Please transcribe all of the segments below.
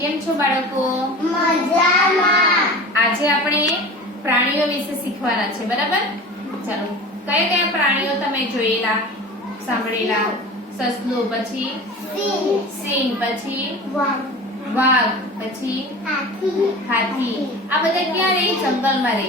કેમ છો બાળકો? મજામાં. આજે આપણે પ્રાણીઓ વિશે શીખવાના છે, બરાબર? ચાલો, કયા કયા પ્રાણીઓ તમે જોયેલા, સાંભળેલા? સસલું, પછી સિંહ, પછી વાઘ, પછી હાથી. આ બધા ક્યાં રહે? જંગલમાં રહે,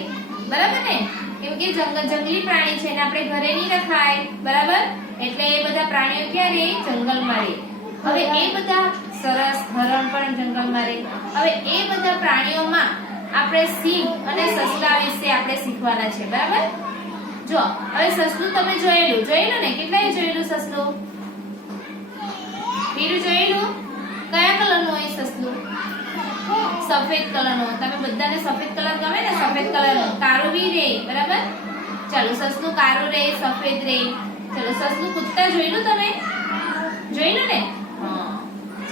બરાબર ને? કેમ કે જંગલી પ્રાણી છે ને આપણે ઘરે નહીં રખાય, બરાબર? એટલે એ બધા પ્રાણીઓ ક્યાં રહે? જંગલમાં રહે. હવે એ બધા સરસ, હરણ પણ જંગલમાં રહે. હવે એ બધા પ્રાણીઓમાં આપણે સિંહ અને સસલા વિશે આપણે શીખવાના છે, બરાબર? જો હવે સસલું તમે જોયેલું ને? કેટલાય જોયેલું સસલું? પીળું જોયેલું? કયા કલરનું હોય સસલું? સફેદ કલરનું. તમે બધાને સફેદ કલર ગમે ને? સફેદ કલરનું. કાળું બી રે, બરાબર? ચાલો, સસલું કાળું રે, સફેદ રે. ચાલો, સસલું કૂદતા જોયેલું તમે? જોયેલું ને? હા.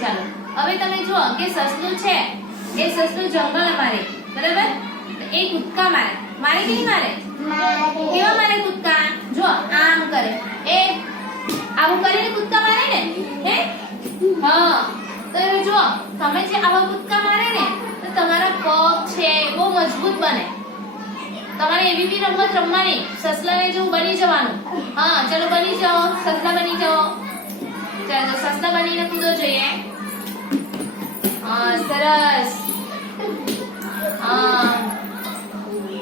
ચાલો, હવે તમે જુઓ કે સસલું છે એ સસલું જંગલમાં રહે, બરાબર? એ કૂદકા મારે કે નહીં મારે? કેવા મારે કૂદકા? જો આમ કરે, એ આવું કરીને કૂદકા મારે ને, હે? હા. તો હવે જુઓ, તમે જે આવા કૂદકા મારે ને તો તમારા પગ છે બહુ મજબૂત બને. તમારે એવી બી રમત રમવાની, સસલાને જેવું બની જવાનું. હા, ચલો બની જાઓ, સસલા બની જાઓ. ચાલો, સસલા બનીને કૂદો જોઈએ. હા, સરસ. હા,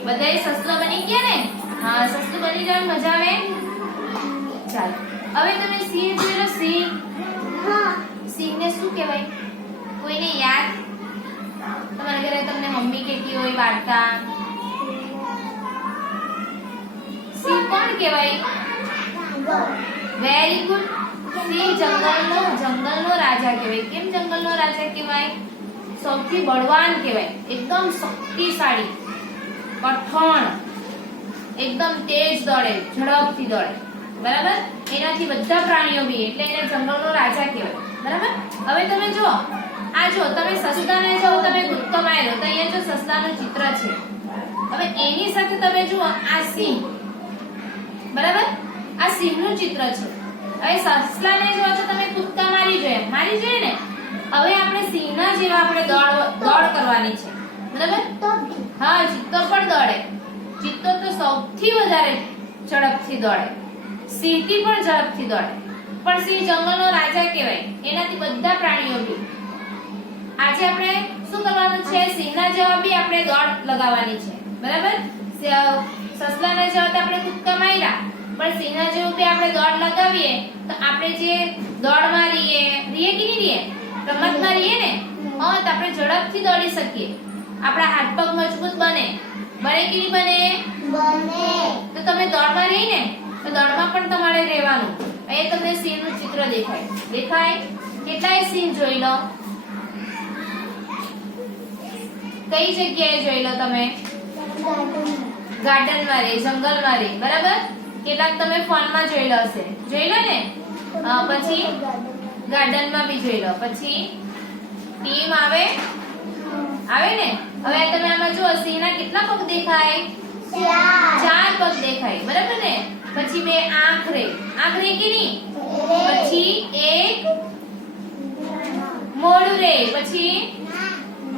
બધાય સસલા બની ગયા ને? હા, સસલું બની જાય, મજા આવે. ચાલો, હવે તમે સિંહ જોઈ લો. સિંહને શું કહેવાય? કોઈને યાદ? તમારા ઘરે તમને મમ્મી કહેતી હોય વાર્તા. સિંહ કોણ કહેવાય? Very good. સિંહ જંગલનો રાજા કહેવાય. કેમ જંગલનો રાજા કહેવાય? સૌથી બળવાન કહેવાય, એકદમ શક્તિશાળી, કઠણ, એકદમ તેજ દોડે, ઝડપથી દોડે, બરાબર? એનાથી બધા પ્રાણીઓ બી, એટલે એને જંગલનો રાજા કહેવાય, બરાબર? હવે તમે જુઓ, આ જો તમે સસલાને જો તમે કૂદકો માર્યો તો અહીંયા જો સસલાનું ચિત્ર છે. હવે એની સાથે તમે જુઓ આ સિંહ, બરાબર? આ સિંહનું ચિત્ર છે. હવે સસલાને જો તો તમે કૂદકા મારી જોઈએ ને? હવે આપણે સિંહના જેવા આપણે દોડ કરવાની છે, બરાબર? હા, ચિત્તો પણ દોડે. ચિત્તો તો સૌથી વધારે ઝડપથી દોડે, સિંહથી પણ ઝડપથી દોડે. પણ સિંહ જંગલનો રાજા કહેવાય, એનાથી બધા પ્રાણીઓ બી. આજે આપણે શું કરવાનું છે? સિંહના જેવા બી આપણે દોડ લગાવવાની છે, બરાબર? સસલાના જેવા તો આપણે કૂદકા માર્યા, પણ સિંહના જેવું બી આપણે દોડ લગાવીએ તો આપણે જે દોડમાં રહીએ કે નહીં રહીએ, રમતમાં રહીએ ને, હા, તો આપણે ઝડપથી દોડી શકીએ. આપણા હાથ પગ મજબૂત બને કે નહીં બને? તો તમે દોડમાં રહી ને, તો દોડમાં પણ તમારે રહેવાનું. અહીંયા તમને સિંહનું ચિત્ર દેખાય? કેટલાય સિંહ જોઈ લો. કઈ જગ્યાએ જોઈ લો તમે? ગાર્ડનમાં રહે, જંગલમાં રહે, બરાબર? કેટલાક તમે ફોનમાં જોઈ લો હશે. જોઈ લો ને? પછી ગાર્ડનમાં બી જોઈ લો. પછી ટીમ આવે ને? હવે તમે આમાં જુઓ, સિંહના કેટલા પગ દેખાય? 4 પગ દેખાય, બરાબર ને? પછી 2 આંખ રે કે નહીં? પછી 1 મોઢું રે, પછી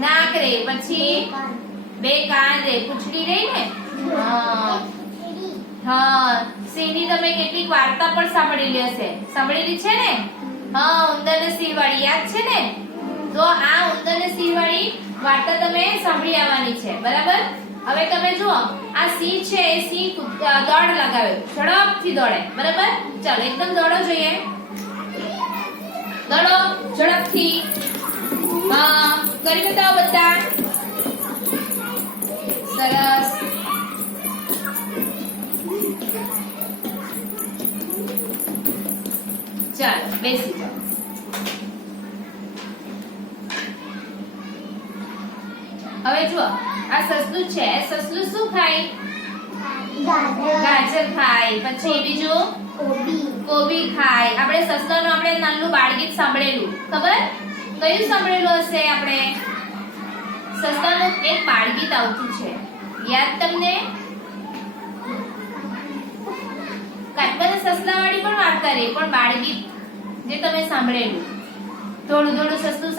નાક રે, પછી 2 કાન રે, પૂંછડી રે ને? હા, સિંહની તમે કેટલીક વાર્તા પણ સાંભળેલી હશે. સાંભળેલી છે ને? હા, ઉંદર ને સિંહ વાળી, યાદ છે ને? તો આ ઉંદર ને સિંહ વાળી વાર્તા તમે સાંભળી આવવાની છે, બરાબર? હવે તમે જુઓ, આ સિંહ છે એ સિંહ દોડ લગાવે, ઝડપથી દોડે, બરાબર? ચાલો, એકદમ દોડો જોઈએ. દોડો ઝડપથી. હા, કરી બતાવો બધા. સરસ. ચાલો, બેસી જાઓ. હવે જુઓ, આ સસલું છે. સસલું શું ખાય? ગાજર ખાય. પછી બીજું કોબી ખાય. આપણે સસલાનું આપણે નાનું બાળગીત સાંભળેલું, ખબર? કયું સાંભળેલું હશે આપણે? સસલાનું એક બાળગીત આવતું છે, યાદ તમને? કાચબાના સસલાવાળી પણ વાર્તા રે, પણ બાળગીત જે તમે સાંભળેલું, થોડું સસલું